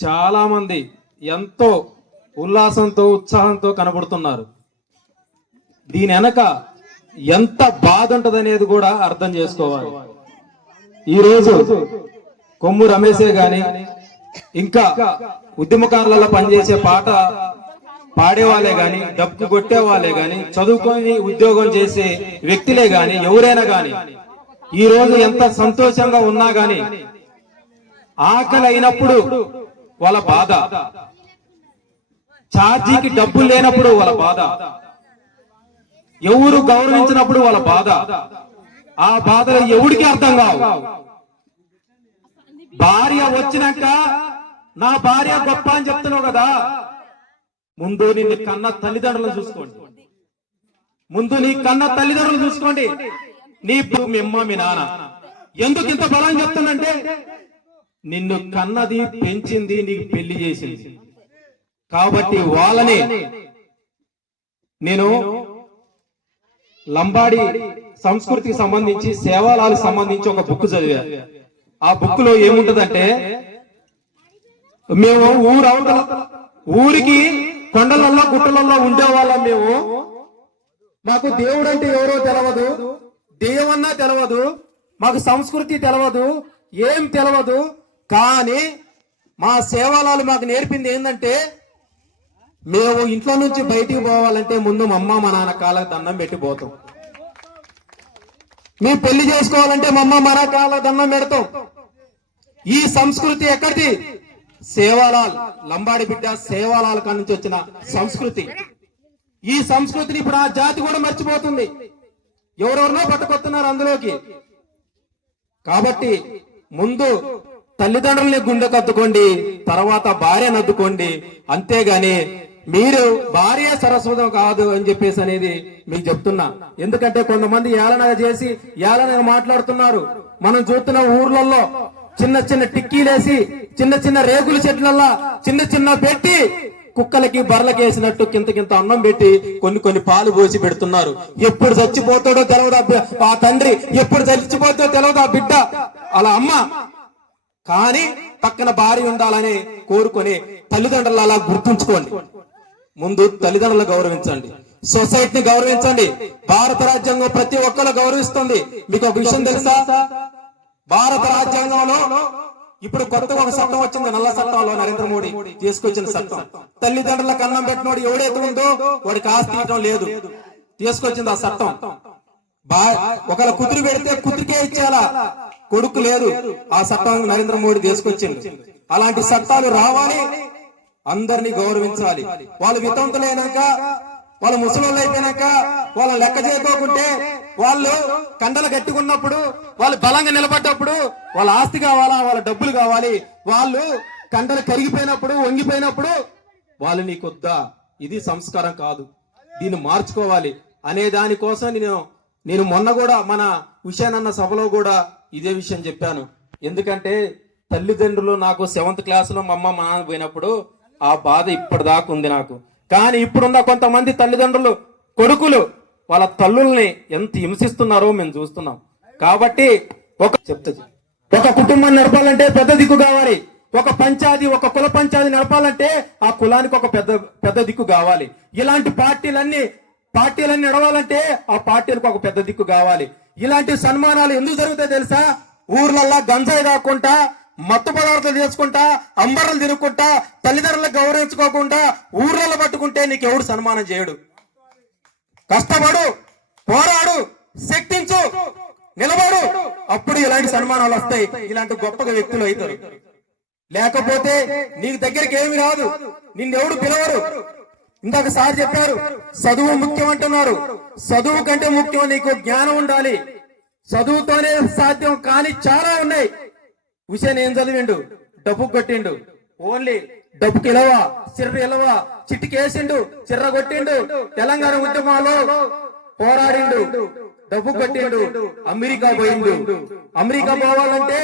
చాలా మంది ఎంతో ఉల్లాసంతో ఉత్సాహంతో కనబడుతున్నారు. దీని వెనక ఎంత బాధ ఉంటదనేది కూడా అర్థం చేసుకోవాలి. ఈరోజు కొమ్ము రమేశే గాని ఇంకా ఉద్యమకారులలో పనిచేసే పాట పాడేవాళ్ళే గాని డబ్బు కొట్టే వాళ్ళే గాని చదువుకొని ఉద్యోగం చేసే వ్యక్తులే గాని ఎవరైనా గాని ఈ రోజు ఎంత సంతోషంగా ఉన్నా గాని ఆకలి అయినప్పుడు వాళ్ళ బాధ. ఛార్జీకి డబ్బులు లేనప్పుడు వాళ్ళ బాధ. ఎవరు గౌరవించినప్పుడు వాళ్ళ బాధ. ఆ బాధలు ఎవడికి అర్థం కావు. భార్య వచ్చినాక నా భార్య గొప్ప అని చెప్తున్నావు కదా. ముందు నిన్ను కన్న తల్లిదండ్రులను చూసుకోండి. ముందు నీ కన్న తల్లిదండ్రులు చూసుకోండి. నీ మీ అమ్మ మీ నాన్న. ఎందుకు ఇంత బలం చెప్తుందంటే నిన్ను కన్నది పెంచింది నీకు పెళ్ళి చేసింది. కాబట్టి వాళ్ళని నేను లంబాడి సంస్కృతికి సంబంధించి సేవాలాలకు సంబంధించి ఒక బుక్ చదివా. ఆ బుక్లో ఏముంటదంటే మేము ఊరు అవతల ఊరికి కొండలలో గుట్టలలో ఉండేవాళ్ళం మేము. మాకు దేవుడు అంటే ఎవరో తెలవదు. దేవన్నా తెలవదు. మాకు సంస్కృతి తెలవదు. ఏం తెలవదు. కానీ మా సేవాలాలు మాకు నేర్పింది ఏంటంటే మేము ఇంట్లో నుంచి బయటికి పోవాలంటే ముందు మా అమ్మ మా నాన్న కాళ్ళకి దండం పెట్టి పోతాం. మేము పెళ్ళి చేసుకోవాలంటే మా అమ్మ మా కాళ్ళ దండం పెడతాం. ఈ సంస్కృతి ఎక్కడిది? సేవాలాల్ లంబాడి బిడ్డ సేవాలాల్ కాడి నుంచి వచ్చిన సంస్కృతి. ఈ సంస్కృతిని ఇప్పుడు ఆ జాతి కూడా మర్చిపోతుంది. ఎవరెవరినో పట్టుకొస్తున్నారు అందులోకి. కాబట్టి ముందు తల్లిదండ్రుల్ని గుండె కత్తుకోండి తర్వాత భార్యను అద్దుకోండి. అంతేగాని మీరు భార్య సరస్వతం కాదు అని చెప్పేసి అనేది మీకు చెప్తున్నా. ఎందుకంటే కొంతమంది ఏలన చేసి ఏలన మాట్లాడుతున్నారు. మనం చూస్తున్న ఊర్లలో చిన్న చిన్న టిక్కీలేసి చిన్న చిన్న రేకుల చెట్లల్లో చిన్న చిన్న పెట్టి కుక్కలకి బర్రలకి వేసినట్టు కింత కింత అన్నం పెట్టి కొన్ని కొన్ని పాలు పోసి పెడుతున్నారు. ఎప్పుడు చచ్చిపోతాడో తెలవదు ఆ ఆ తండ్రి ఎప్పుడు చచ్చిపోతాడో తెలవదు ఆ బిడ్డ? అలా అమ్మ కానీ పక్కన భార్య ఉండాలని కోరుకొని తల్లిదండ్రులు అలా గుర్తుంచుకోండి. ముందు తల్లిదండ్రులు గౌరవించండి. సొసైటీని గౌరవించండి. భారత రాజ్యాంగం ప్రతి ఒక్కరు గౌరవిస్తుంది. మీకు ఒక విషయం తెలుసా? భారత రాజ్యాంగంలో ఇప్పుడు కొత్తగా ఒక చట్టం వచ్చింది నల్ల చట్టంలో నరేంద్ర మోడీ తీసుకొచ్చిన చట్టం. తల్లిదండ్రులకు అన్నం పెట్టినోడు ఎవడైతే ఉందో వాడికి ఆస్తి ఇవ్వడం లేదు. తీసుకొచ్చింది ఆ చట్టం. బా ఒకవేళ కుదురు పెడితే కుదిరికే ఇచ్చేలా కొడుకు లేదు ఆ చట్టం నరేంద్ర మోడీ తీసుకొచ్చింది అలాంటి చట్టాలు రావాలి. అందరినీ గౌరవించాలి. వాళ్ళు వితంతులైనాక వాళ్ళు ముసలోళ్ళు అయిపోయినాక వాళ్ళ లెక్క చేయకోకుంటే వాళ్ళు కండలు కట్టుకున్నప్పుడు వాళ్ళు బలంగా నిలబడ్డప్పుడు వాళ్ళ ఆస్తి కావాలా వాళ్ళ డబ్బులు కావాలి. వాళ్ళు కండలు కరిగిపోయినప్పుడు వంగిపోయినప్పుడు వాళ్ళు నీకొద్దా ఇది సంస్కారం కాదు. దీన్ని మార్చుకోవాలి. అనే దానికోసం నేను నేను మొన్న కూడా మన విషయానన్న సభలో కూడా ఇదే విషయం చెప్పాను. ఎందుకంటే తల్లిదండ్రులు నాకు సెవెంత్ క్లాస్లో మా అమ్మ మా నాన్న పోయినప్పుడు ఆ బాధ ఇప్పటిదాకా ఉంది నాకు. కానీ ఇప్పుడున్న కొంతమంది తల్లిదండ్రులు కొడుకులు వాళ్ళ తల్లుల్ని ఎంత హింసిస్తున్నారో మేము చూస్తున్నాం. కాబట్టి ఒక చెప్తుంది ఒక కుటుంబం నడపాలంటే పెద్ద దిక్కు కావాలి. ఒక పంచాయతీ ఒక కుల పంచాయతీ నడపాలంటే ఆ కులానికి ఒక పెద్ద పెద్ద దిక్కు కావాలి. ఇలాంటి పార్టీలన్నీ పార్టీలన్నీ నడవాలంటే ఆ పార్టీలకు ఒక పెద్ద దిక్కు కావాలి. ఇలాంటి సన్మానాలు ఎందుకు జరుగుతాయి తెలుసా? ఊర్లల్లో గంజాయి కాకుండా మత్తు పదార్థాలు చేసుకుంటా అంబర్లు తినుకుంటా తల్లిదండ్రులకు గౌరవించుకోకుండా ఊర్లలో పట్టుకుంటే నీకు ఎవడు సన్మానం చేయడు? కష్టపడు పోరాడు శక్తించు నిలబడు. అప్పుడు ఇలాంటి సన్మానాలు వస్తాయి. ఇలాంటి గొప్పగా వ్యక్తులు అవుతారు. లేకపోతే నీకు దగ్గరికి ఏమి రాదు. నిన్నెవడు పిలవరు ఇందాక సార్ చెప్పారు చదువు ముఖ్యం అంటున్నారు. చదువు కంటే ముఖ్యం నీకు జ్ఞానం ఉండాలి. చదువుతోనే సాధ్యం కానీ చాలా ఉన్నాయి. హుసేన్ ఏం చదివిండు? డబ్బు కొట్టిండు. ఓన్లీ డబ్బుకి ఇలవా చిర్ర ఇలవా చిట్టుకేసిండు చిర్ర కొట్టిండు. తెలంగాణ ఉద్యమాల్లో పోరాడిండు. డబ్బు కొట్టిండు. అమెరికా పోయిండు. అమెరికా పోవాలంటే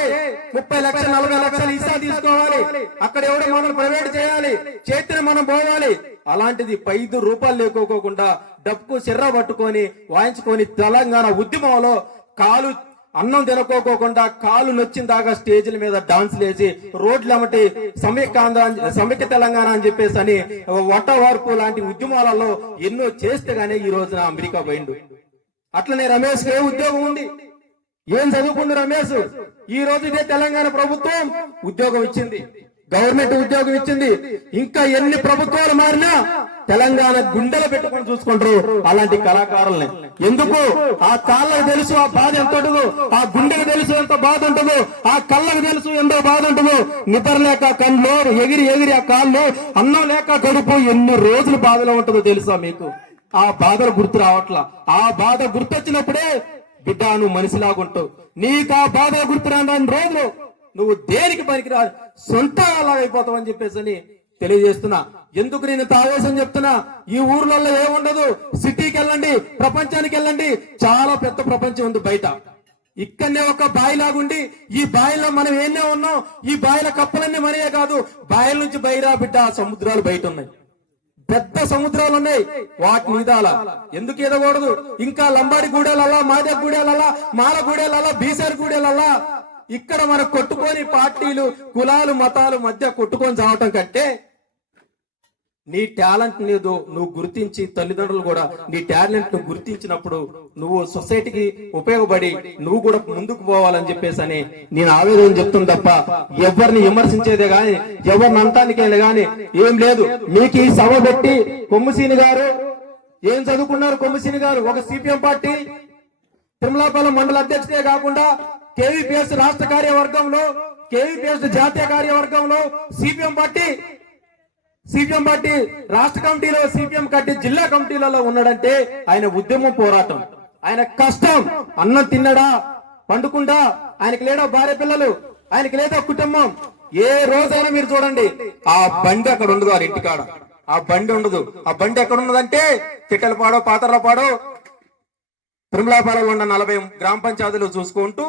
ముప్పై లక్షలు నలభై లక్షలు ఇసా తీసుకోవాలి. అక్కడ ఎవడో మనం ప్రైవేట్ చేయాలి? చేతిని మనం పోవాలి అలాంటిది ఐదు రూపాయలు లేకోకుండా డబ్బుకు చిర్ర పట్టుకొని వాయించుకొని తెలంగాణ ఉద్యమంలో కాలు అన్నం తినకోకోకుండా కాలు నొచ్చిన దాకా స్టేజ్ల మీద డాన్స్లు వేసి రోడ్లు అమ్మటి సమైక్యాంధ్ర సమైక్య తెలంగాణ అని చెప్పేసి అని వట్ట వార్పు లాంటి ఉద్యమాలలో ఎన్నో చేస్తే గానీ ఈ రోజున అమెరికా పోయిండు. అట్లనే రమేష్ ఏ ఉద్యోగం ఉంది? ఏం చదువుకుండు రమేష్? ఈ రోజు ఇదే తెలంగాణ ప్రభుత్వం ఉద్యోగం ఇచ్చింది. గవర్నమెంట్ ఉద్యోగం ఇచ్చింది. ఇంకా ఎన్ని ప్రభుత్వాలు మారినా తెలంగాణ గుండెలు పెట్టుకొని చూసుకుంటారు అలాంటి కళాకారుల్ని. ఎందుకు? ఆ కాళ్ళకు తెలుసు ఆ బాధ ఎంత ఉంటుందో ఆ గుండెకు తెలుసు ఎంత బాధ ఉంటుందో ఆ కళ్ళకు తెలుసు ఎంతో బాధ ఉంటుందో నిద్ర లేక కళ్ళు ఎగిరి ఎగిరి ఆ కాళ్ళు అన్నం లేక కడుపు ఎన్ని రోజులు బాధలో ఉంటుందో తెలుసా మీకు? ఆ బాధలు గుర్తు రావట్లా. ఆ బాధ గుర్తొచ్చినప్పుడే బిడ్డ నువ్వు మనిషిలాగుంటావు. నీకు ఆ బాధ గుర్తు రాని రోజులు నువ్వు దేనికి పనికిరా సొంత అలాగైపోతావు అని చెప్పేసి అని తెలియజేస్తున్నా. ఎందుకు నేను ఇంత ఆవేశం చెప్తున్నా? ఈ ఊర్లలో ఏముండదు? సిటీకి వెళ్ళండి ప్రపంచానికి వెళ్ళండి చాలా పెద్ద ప్రపంచం ఉంది బయట. ఇక్కడనే ఒక బాయిలాగుండి ఈ బాయిలో మనం ఏమే ఉన్నాం? ఈ బాయిల కప్పలన్నీ మనయే కాదు. బాయిల నుంచి బయరా బిడ్డ ఆ సముద్రాలు బయట ఉన్నాయి పెద్ద సముద్రాలు ఉన్నాయి వాటి మీద అలా ఎందుకు ఎదగకూడదు ఇంకా లంబాడి గూడెలలా మాదే గూడెలలా మాల గూడెలలా బీసర్ గూడెలలా ఇక్కడ మన కొట్టుకొని పార్టీలు కులాలు మతాలు మధ్య కొట్టుకొని చావటం కంటే నీ టాలెంట్ నీదు నువ్వు గుర్తించి తల్లిదండ్రులు కూడా నీ టాలెంట్ను గుర్తించినప్పుడు నువ్వు సొసైటీకి ఉపయోగపడి నువ్వు కూడా ముందుకు పోవాలని చెప్పేసి అని నేను ఆవేదన చెప్తుంది తప్ప ఎవరిని విమర్శించేదే గాని ఎవరిని అంతానికైనా గాని ఏం లేదు. మీకు ఈ సభ పెట్టి కొమ్ముసీని గారు ఏం చదువుకున్నారు కొమ్ముసీని గారు? ఒక సిపిఎం పార్టీ తిరుమలాపాలెం మండల అధ్యక్షుడే కాకుండా కేవీపీఎస్ రాష్ట్ర కార్యవర్గంలో కేవీపీఎస్ జాతీయ కార్యవర్గంలో సిపిఎం పార్టీ సిపిఎం పార్టీ రాష్ట్ర కమిటీలో సిపిఎం కట్టి జిల్లా కమిటీలలో ఉన్నాడంటే ఆయన ఉద్యమం పోరాటం. ఆయన కష్టం. అన్నం తిన్నడా? పండుకుండా ఆయనకి లేడా భార్య పిల్లలు? ఆయనకి లేదా కుటుంబం? ఏ రోజైనా మీరు చూడండి. ఆ బండి అక్కడ ఉండదు ఆ ఇంటికాడ. ఆ బండి ఉండదు. ఆ బండి ఎక్కడ ఉన్నదంటే చిట్టలపాడో పాతర్లపాడో తిరుమలాపాలలో ఉన్న నలభై గ్రామ పంచాయతీలు చూసుకుంటూ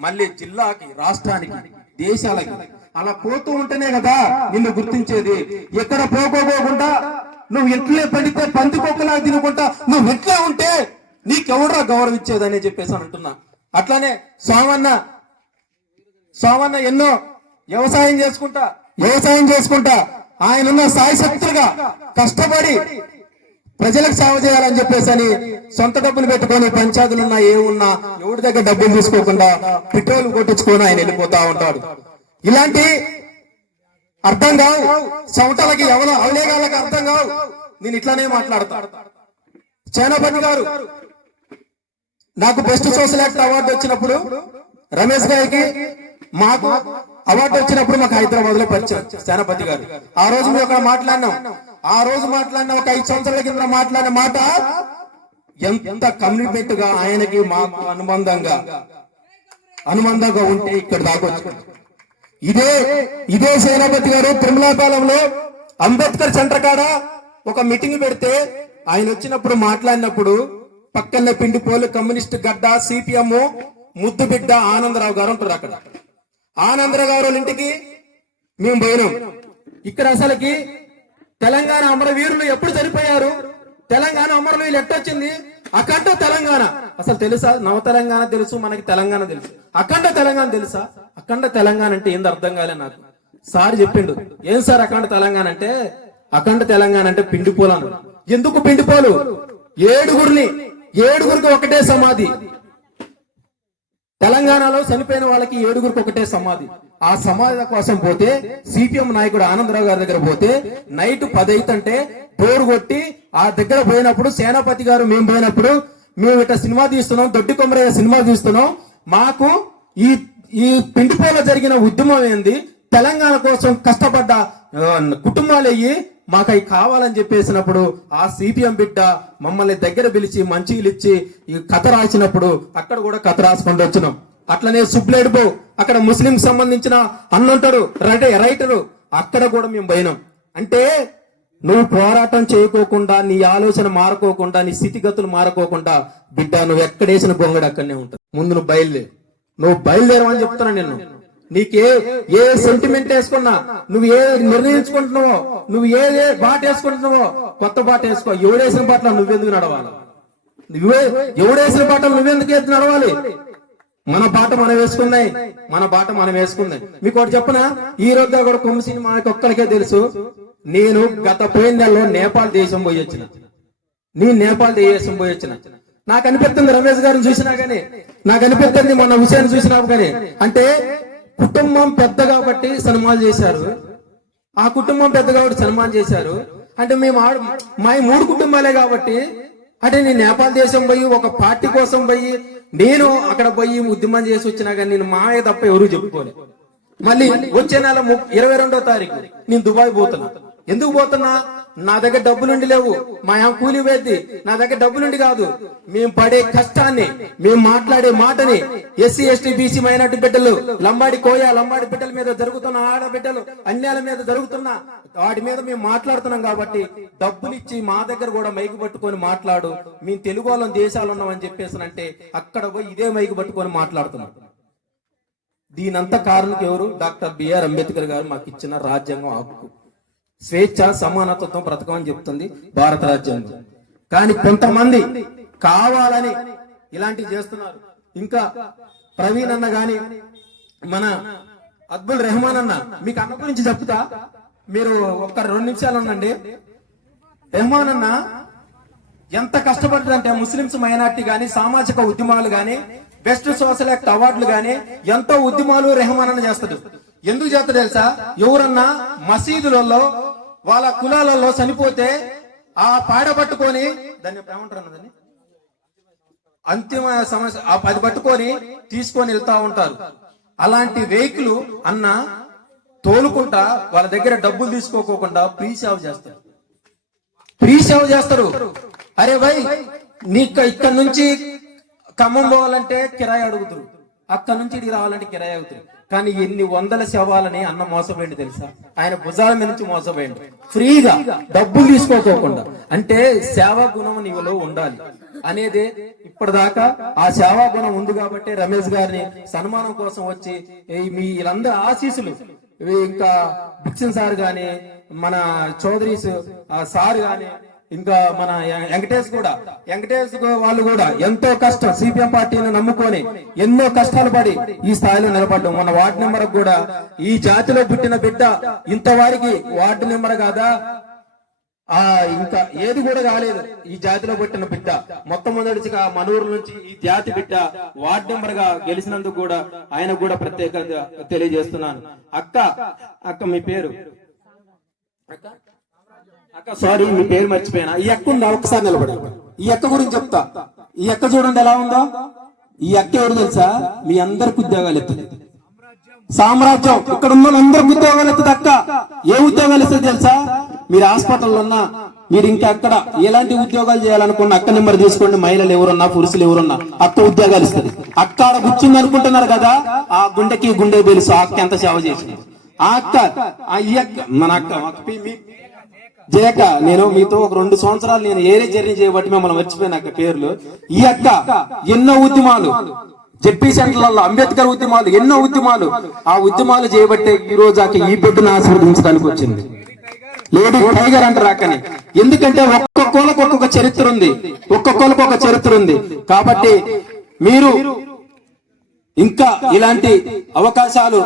మళ్ళీ జిల్లాకి రాష్ట్రానికి దేశాలకి. అలా పోతూ ఉంటేనే కదా నిన్ను గుర్తించేది. ఎక్కడ పోకోపోకుండా నువ్వు ఎట్లే పడితే పందికొక్కలా తినుకుంటా నువ్వు ఎట్లా ఉంటే నీకెవడరా గౌరవించేది అని చెప్పేసి అంటున్నా. అట్లానే సోమన్న సోమన్న ఎన్నో వ్యవసాయం చేసుకుంటా వ్యవసాయం చేసుకుంటా. ఆయన ఉన్న సాయశక్తులుగా కష్టపడి ప్రజలకు సేవ చేయాలని చెప్పేసి అని సొంత డబ్బులు పెట్టుకొని పంచాయతీలు ఉన్నా ఏమున్నా ఎవరి దగ్గర డబ్బులు తీసుకోకుండా పెట్రోల్ కొట్టించుకొని ఆయన వెళ్ళిపోతా ఉంటాడు. ఇలాంటి అర్థం కావు. చెమటలకి ఎవరు అవలేగాళ్ళకి అర్థం కావు. నేను ఇట్లానే మాట్లాడతాడు సేనాపతి గారు నాకు బెస్ట్ సోషల్ యాక్ట్ అవార్డు వచ్చినప్పుడు రమేష్ గారికి మాకు అవార్డు వచ్చినప్పుడు మాకు హైదరాబాద్లో పరిచయం. సేనాపతి గారు. ఆ రోజు మేము అక్కడ మాట్లాడినాం. ఆ రోజు మాట్లాడిన ఒక ఐదు సంవత్సరాల కింద మాట్లాడిన మాట ఎంత కమ్యూనికేట్గా ఆయనకి మాకు అనుబంధంగా అనుబంధంగా ఉంటే ఇక్కడ దాకొచ్చు ఇదే ఇదే సేనాపతి గారు తిరుమలాపాలెంలో అంబేద్కర్ సెంటర్ కాడ ఒక మీటింగ్ పెడితే ఆయన వచ్చినప్పుడు మాట్లాడినప్పుడు పక్కనే పిండిపోలు కమ్యూనిస్ట్ గడ్డ సిపిఎం ముద్దు బిడ్డ ఆనందరావు గారు ఉంటారు అక్కడ. ఆనందరావు గారు వాళ్ళ ఇంటికి మేము పోయినాం. ఇక్కడ అసలుకి తెలంగాణ అమరవీరులు ఎప్పుడు చనిపోయారు? తెలంగాణ అమరవీరులు ఎట్టొచ్చింది అఖండ తెలంగాణ. అసలు తెలుసా? నవ తెలంగాణ తెలుసు మనకి తెలంగాణ తెలుసు. అఖండ తెలంగాణ తెలుసా? అఖండ తెలంగాణ అంటే ఏంది అర్థం కాలే నాకు. సార్ చెప్పిండు. ఏం సార్ అఖండ తెలంగాణ అంటే? అఖండ తెలంగాణ అంటే పిండిపోలు ఎందుకు పిండిపోలు ఏడుగురిని ఏడుగురికి ఒకటే సమాధి. తెలంగాణలో చనిపోయిన వాళ్ళకి ఏడుగురికి ఒకటే సమాధి. ఆ సమాధి కోసం పోతే సిపిఎం నాయకుడు ఆనందరావు గారి దగ్గర పోతే నైట్ పది అంటే డోర్ కొట్టి ఆ దగ్గర పోయినప్పుడు సేనాపతి గారు మేము పోయినప్పుడు మేము ఇట్లా సినిమా తీస్తున్నాం దొడ్డి కొమరయ్య సినిమా తీస్తున్నాం. మాకు ఈ ఈ పిండిపోలో జరిగిన ఉద్యమం ఏంది? తెలంగాణ కోసం కష్టపడ్డ కుటుంబాలు అయ్యి మాకు అవి కావాలని చెప్పేసినప్పుడు ఆ సిపిఎం బిడ్డ మమ్మల్ని దగ్గర పిలిచి మంచిలు ఇచ్చి ఈ కథ రాసినప్పుడు అక్కడ కూడా కథ రాసుకుంటూ వచ్చినాం. అట్లనే సుబ్లేడుబో అక్కడ ముస్లిం సంబంధించిన అన్నంటాడు రైట రైటరు అక్కడ కూడా మేము పోయినాం. అంటే నువ్వు పోరాటం చేయకోకుండా నీ ఆలోచన మారుకోకుండా నీ స్థితిగతులు మారుకోకుండా బిడ్డ నువ్వు ఎక్కడేసిన బొంగడు అక్కడనే ఉంటుంది. ముందు నువ్వు బయలుదేరు. నువ్వు బయలుదేరమని చెప్తున్నా నేను. నీకే ఏ సెంటిమెంట్ వేసుకున్నా నువ్వు ఏ నిర్ణయించుకుంటున్నావో నువ్వు ఏ ఏ బాట వేసుకుంటున్నావో కొత్త బాట వేసుకో. ఎవడేసిన బాటలో నువ్వెందుకు నడవాలి? నువ్వే ఎవడేసిన బాటలు నువ్వెందుకు ఎత్తు నడవాలి? మన బాట మనం వేసుకున్నాయి. మన బాట మనం వేసుకున్నాయి. మీకు ఒకటి చెప్పనా? ఈ రోజు కూడా కొమ్మ సినిమా ఒక్కరికే తెలుసు. నేను గత పోయిన నెలలో నేపాల్ దేశం పోయి వచ్చిన. నేను నేపాల్ దేశం పోయి వచ్చిన. నాకు అనిపిస్తుంది రమేష్ గారిని చూసినా గానీ నాకు అనిపిస్తుంది మొన్న హుసేన్ చూసినా కానీ అంటే కుటుంబం పెద్ద కాబట్టి సినిమాలు చేశారు. ఆ కుటుంబం పెద్ద కాబట్టి సినిమాలు చేశారు. అంటే మేము ఆడు మా మూడు కుటుంబాలే కాబట్టి అంటే నేను నేపాల్ దేశం పోయి ఒక పార్టీ కోసం పోయి నేను అక్కడ పోయి ఉద్యమం చేసి వచ్చినా కానీ నేను మాయ తప్ప ఎవరు చెప్పుకోలేదు మళ్ళీ వచ్చే నెల ఇరవై రెండో తారీఖు నేను దుబాయ్ పోతున్నా. ఎందుకు పోతున్నా? నా దగ్గర డబ్బులుండి లేవు. మా ఆమె కూలి వేద్ది నా దగ్గర డబ్బులుండి కాదు. మేము పడే కష్టాన్ని మేము మాట్లాడే మాటని ఎస్సీ ఎస్టీ బీసీ మైనార్టీ బిడ్డలు లంబాడి కోయ లంబాడి బిడ్డల మీద జరుగుతున్న ఆడబిడ్డలు అన్యాల మీద జరుగుతున్న వాటి మీద మేము మాట్లాడుతున్నాం కాబట్టి డబ్బులు ఇచ్చి మా దగ్గర కూడా మైకు పట్టుకొని మాట్లాడు. మేము తెలుగు వాళ్ళం దేశాలు ఉన్నామని చెప్పేసి అంటే అక్కడ పోయి ఇదే మైకు పట్టుకొని మాట్లాడుతున్నాం. దీనంతా కారణం ఎవరు? డాక్టర్ బిఆర్ అంబేద్కర్ గారు మాకు ఇచ్చిన రాజ్యాంగం హక్కు స్వేచ్ఛ సమానత్వం బ్రతకమని అని చెప్తుంది భారత రాజ్యాంగం. కానీ కొంతమంది కావాలని ఇలాంటివి చేస్తున్నారు. ఇంకా ప్రవీణ్ అన్న గాని మన అబ్దుల్ రెహమాన్ అన్న మీకు అన్న గురించి చెప్తా. మీరు ఒక్క రెండు నిమిషాలు ఉండండి. రెహమాన్ అన్న ఎంత కష్టపడ్డారంటే ముస్లింస్ మైనార్టీ గాని సామాజిక ఉద్యమాలు గాని బెస్ట్ సోషల్ యాక్ట్ అవార్డులు గాని ఎంతో ఉద్యమాలు రెహమాన్ అన్న చేస్తాడు. ఎందుకు చేస్తా తెలుసా? ఎవరన్నా మసీదులలో వాళ్ళ కులాలలో చనిపోతే ఆ పాడ పట్టుకొని దాన్ని ఏమంటారు దాన్ని? అంతిమ సమస్య అది పట్టుకొని తీసుకొని వెళ్తా ఉంటారు. అలాంటి వెహికల్ అన్న తోలుకుంటా వాళ్ళ దగ్గర డబ్బులు తీసుకోకోకుండా ప్రీ సేవ చేస్తారు. ప్రీ సేవ చేస్తారు. అరే భయ్ నీకు ఇక్కడ నుంచి ఖమ్మం పోవాలంటే కిరాయి అడుగుతారు. అక్కడ నుంచి ఇడికి రావాలంటే కిరాయి అడుగుతారు. కానీ ఎన్ని వందల శవాలని అన్న మోసపోయింది తెలుసా? ఆయన భుజాల మీద నుంచి మోసపోయింది ఫ్రీగా డబ్బులు తీసుకోకోకుండా. అంటే సేవా గుణం నీవులో ఉండాలి. అనేది ఇప్పటిదాకా ఆ సేవా గుణం ఉంది కాబట్టి రమేష్ గారిని సన్మానం కోసం వచ్చి మీ వీళ్ళందరూ ఆశీస్సులు ఇంకా బిక్సన్ సార్ గాని మన చౌదరీస్ సార్ గాని ఇంకా మన వెంకటేష్ కూడా. వెంకటేష్ వాళ్ళు కూడా ఎంతో కష్టం సిపిఎం పార్టీని నమ్ముకొని ఎన్నో కష్టాలు పడి ఈ స్థాయిలో నిలబడ్డం. మన వార్డు నెంబర్ కూడా ఈ జాతిలో పుట్టిన బిడ్డ ఇంతవారికి వార్డు నెంబర్ కాదా? ఆ ఇంకా ఏది కూడా కాలేదు. ఈ జాతిలో పుట్టిన బిడ్డ. మొట్టమొదటిగా మనూరు నుంచి ఈ జాతి బిడ్డ వార్డు నెంబర్గా గెలిచినందుకు కూడా ఆయన కూడా ప్రత్యేకంగా తెలియజేస్తున్నాను. అక్క అక్క మీ పేరు? అక్క? సారీ మీ పేరు మర్చిపోయినా? ఈ ఎక్క ఉందా? ఒకసారి నిలబడి. ఈ ఎక్క గురించి చెప్తా. ఈ ఎక్క చూడండి ఎలా ఉందో? ఈ అక్క ఎవరు తెలుసా? మీ అందరికి ఉద్యోగాలు ఎత్తుంది. సామ్రాజ్యం. ఇక్కడ ఉన్న అందరికి ఉద్యోగాలు ఎత్తుంది అక్క. ఏ ఉద్యోగాలు ఇస్తుంది తెలుసా? మీరు హాస్పిటల్లో ఉన్నా మీరు ఇంకా అక్కడ ఎలాంటి ఉద్యోగాలు చేయాలనుకున్న అక్క నెంబర్ తీసుకోండి. మహిళలు ఎవరున్నా పురుషులు ఎవరున్నా అక్క ఉద్యోగాలు ఇస్తుంది. అక్క ఆడ కూర్చుంది అనుకుంటున్నారు కదా ఆ గుండెకి గుండె తెలుసు ఆ అక్క ఎంత సేవ చేసింది? ఆ అక్క ఆ ఈ అక్క మన అక్క జయక్క నేను మీతో ఒక రెండు సంవత్సరాలు నేను ఏరే జర్నీ చేయబట్టి మిమ్మల్ని మర్చిపోయిన అక్క పేర్లు. ఈ అక్క ఎన్నో ఉద్యమాలు జెడ్పీ సెంటర్లలో అంబేద్కర్ ఉద్యమాలు ఎన్నో ఉద్యమాలు. ఆ ఉద్యమాలు చేయబట్టే ఈ రోజు అక్క ఈ బిడ్డను ఆశీర్వదించడానికి వచ్చింది. లేడీ టైగర్ అంటారు అక్కని ఎందుకంటే ఒక్కొక్కలకు ఒక్కొక్క చరిత్ర ఉంది. ఒక్కొక్కరికి ఒక చరిత్ర ఉంది. కాబట్టి మీరు ఇంకా ఇలాంటి అవకాశాలు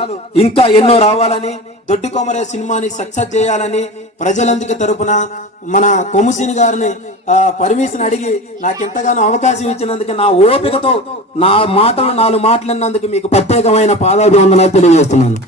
ఇంకా ఎన్నో రావాలని దొడ్డి కొమరే సినిమాని సక్సెస్ చేయాలని ప్రజలందుకు తరపున మన కొముసిని గారిని పర్మిషన్ అడిగి నాకు ఎంతగానో అవకాశం ఇచ్చినందుకు నా ఓపికతో నా మాటలు నాలుగు మాట్లాడినందుకు మీకు ప్రత్యేకమైన పాదాభివందనాలు తెలియజేస్తున్నాను.